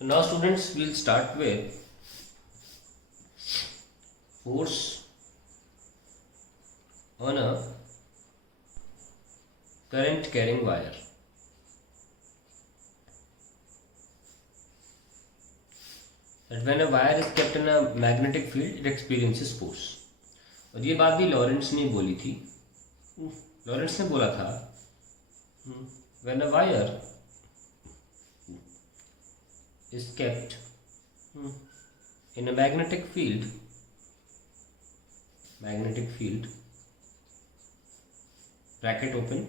So now students will start with force on a current carrying wire. That when a wire is kept in a magnetic field, it experiences force. और ये बात भी Lawrence ने बोली थी. Lawrence ने बोला था when a wire is kept in a magnetic field bracket open,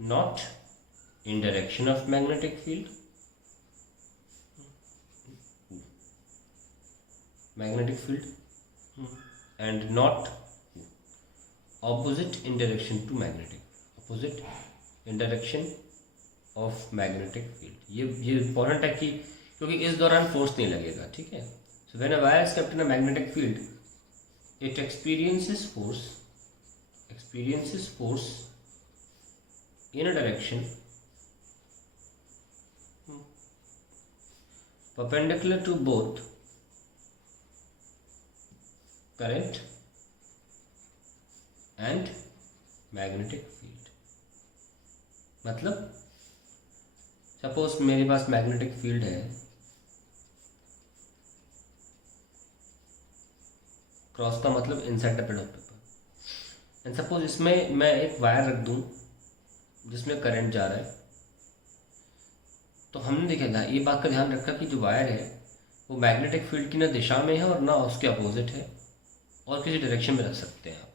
not in direction of magnetic field, and not opposite in direction to opposite in direction of magnetic field. ये important है कि क्योंकि इस दौरान force नहीं लगेगा. ठीक है. So when a wire is kept in a magnetic field, it experiences force in a direction perpendicular to both current and magnetic field. मतलब सपोज मेरे पास मैग्नेटिक फील्ड है, क्रॉस का मतलब inside the plane of paper, and suppose इसमें मैं एक wire रख दूं जिसमें करंट जा रहा है. तो हमने देखा था, ये बात का ध्यान रखा कि जो वायर है वो मैग्नेटिक फील्ड की ना दिशा में है और ना उसके अपोजिट है, और किसी डायरेक्शन में रख सकते हैं आप.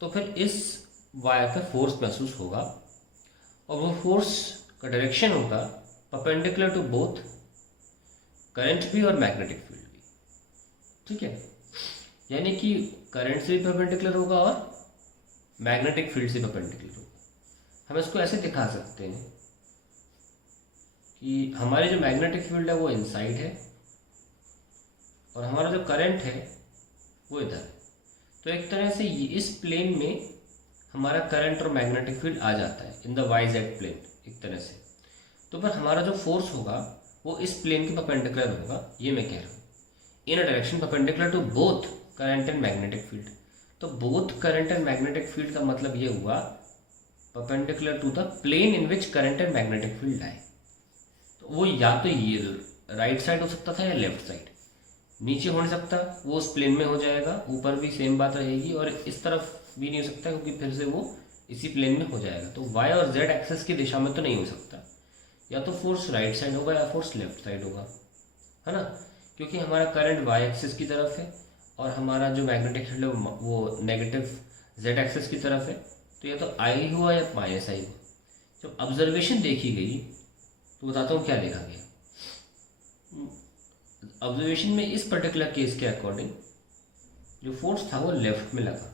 तो फिर इस वायर पे फोर्स महसूस होगा, और वो फोर्स का डायरेक्शन होगा परपेंडिकुलर टू बोथ करंट भी और मैग्नेटिक फील्ड भी. ठीक है. यानी कि करंट से भी परपेंडिकुलर होगा और मैग्नेटिक फील्ड से परपेंडिकुलर होगा. हम इसको ऐसे दिखा सकते हैं कि हमारी जो मैग्नेटिक फील्ड है वो इनसाइड है, और हमारा जो करंट है वो इधर है. तो एक तरह से इस प्लेन में हमारा करंट और मैग्नेटिक फील्ड आ जाता है in the y z plane एक तरह से. तो फिर हमारा जो फोर्स होगा वो इस प्लेन के परपेंडिकुलर होगा, ये मैं कह रहा हूँ, in a direction perpendicular to both current and magnetic field. तो both current and magnetic field का मतलब ये हुआ perpendicular to the plane in which current and magnetic field आए. तो वो या तो ये राइट साइड हो सकता था या लेफ्ट साइड. नीचे हो नहीं सकता, वो उस प्लेन में हो जाएगा. ऊपर भी सेम बात रहेगी, और इस तरफ भी नहीं हो सकता क्योंकि फिर से वो इसी प्लेन में हो जाएगा. तो वाई और जेड एक्सेस की दिशा में तो नहीं हो सकता. या तो फोर्स राइट साइड होगा या फोर्स लेफ्ट साइड होगा, है ना, क्योंकि हमारा करंट वाई एक्सेस की तरफ है और हमारा जो मैग्नेटिक फील्ड है वो नेगेटिव जेड एक्सेस की तरफ है. तो या तो आई हुआ या माइनस आई हुआ. जब ऑब्जर्वेशन देखी गई तो बताता हूँ क्या देखा गया. ऑब्जर्वेशन में इस पर्टिकुलर केस के अकॉर्डिंग जो फोर्स था वो लेफ्ट में लगा.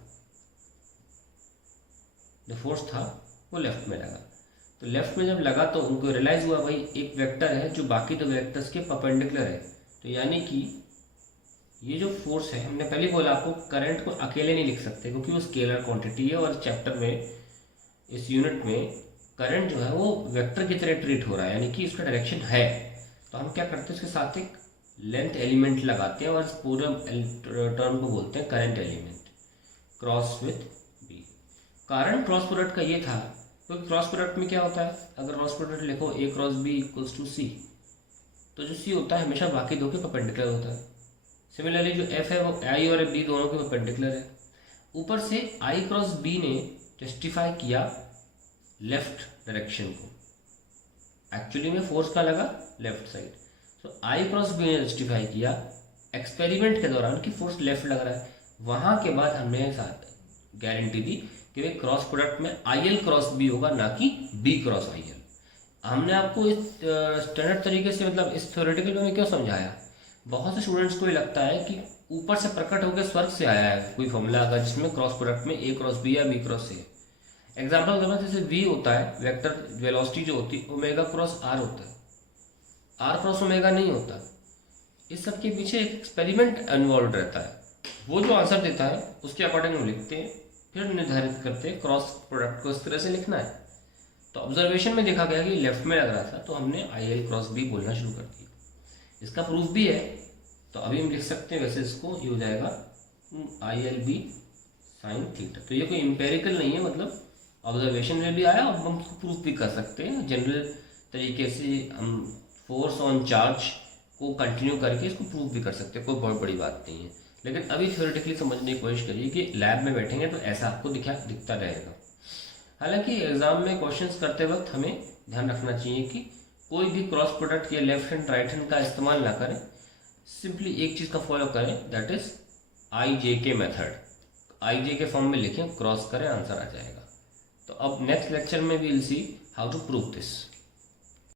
तो लेफ्ट में जब लगा तो उनको रियलाइज हुआ भाई एक वेक्टर है जो बाकी दो वेक्टर्स के परपेंडिकुलर है. तो यानी कि ये जो फोर्स है, हमने पहले बोला आपको करंट को अकेले नहीं लिख सकते क्योंकि वो स्केलर क्वांटिटी है, और चैप्टर में इस यूनिट में करंट जो है वो वेक्टर की तरह ट्रीट हो रहा है, यानी कि उसका डायरेक्शन है. तो हम क्या करते हैं, उसके साथ एक लेंथ एलिमेंट लगाते हैं और इस पूरे टर्म को बोलते हैं current element, cross with B. कारण क्रॉस प्रोडक्ट का ये था क्योंकि क्रॉस प्रोडक्ट में क्या होता है, अगर क्रॉस प्रोडक्ट लिखो ए क्रॉस बी इक्वल्स टू सी, तो जो सी होता है हमेशा बाकी दो के परपेंडिकुलर होता है. सिमिलरली जो एफ है वो आई और बी दोनों के परपेंडिकुलर है. ऊपर से आई क्रॉस बी ने जस्टिफाई किया लेफ्ट डायरेक्शन को. एक्चुअली में फोर्स का लगा लेफ्ट साइड. तो आई क्रॉस बी ने जस्टिफाई किया एक्सपेरिमेंट के दौरान कि फोर्स लेफ्ट लग रहा है. वहाँ के बाद हमने साथ गारंटी दी कि भाई क्रॉस प्रोडक्ट में आई एल क्रॉस बी होगा, ना कि बी क्रॉस आई एल. हमने आपको इस स्टैंडर्ड तरीके से, मतलब इस थ्योरेटिकल में क्यों समझाया. बहुत से स्टूडेंट्स को ये लगता है कि ऊपर से प्रकट होकर स्वर्ग से आया है कोई फॉर्मूला अगर जिसमें क्रॉस प्रोडक्ट में ए क्रॉस बी या बी क्रॉस सी है. एग्जाम्पल देना, जैसे वी होता है वेक्टर वेलोसिटी जो होती है ओमेगा क्रॉस आर होता है, आर क्रॉस ओमेगा नहीं होता. इस सब के पीछे एक एक्सपेरिमेंट इन्वॉल्व रहता है. वो जो आंसर देता है उसके अकॉर्डिंग हम लिखते हैं, फिर निर्धारित करते हैं क्रॉस प्रोडक्ट को इस तरह से लिखना है. तो ऑब्जर्वेशन में देखा गया कि लेफ्ट में लग रहा था, तो हमने आई एल क्रॉस बी बोलना शुरू कर दिया। इसका प्रूफ भी है, तो अभी हम लिख सकते हैं वैसे इसको, ये हो जाएगा I L B sine theta. तो ये कोई इम्पेरिकल नहीं है, मतलब ऑब्जर्वेशन में भी आया और हम उसको प्रूफ भी कर सकते हैं। जनरल तरीके से हम फोर्स ऑन चार्ज को कंटिन्यू करके इसको प्रूफ भी कर सकते हैं, कोई बहुत बड़ी बात नहीं है। लेकिन अभी थ्योरेटिकली समझने की कोशिश करिए कि लैब में बैठेंगे तो ऐसा आपको दिखता रहेगा। हालांकि एग्जाम में क्वेश्चंस करते वक्त हमें ध्यान रखना चाहिए कि कोई भी क्रॉस प्रोडक्ट या लेफ्ट हैंड राइट हैंड का इस्तेमाल ना करें, सिंपली एक चीज़ का फॉलो करें, दैट इज आई जे के मेथड। आई जे के फॉर्म में लिखें, क्रॉस करें, आंसर आ जाएगा। तो अब नेक्स्ट लेक्चर में we will see how to prove this.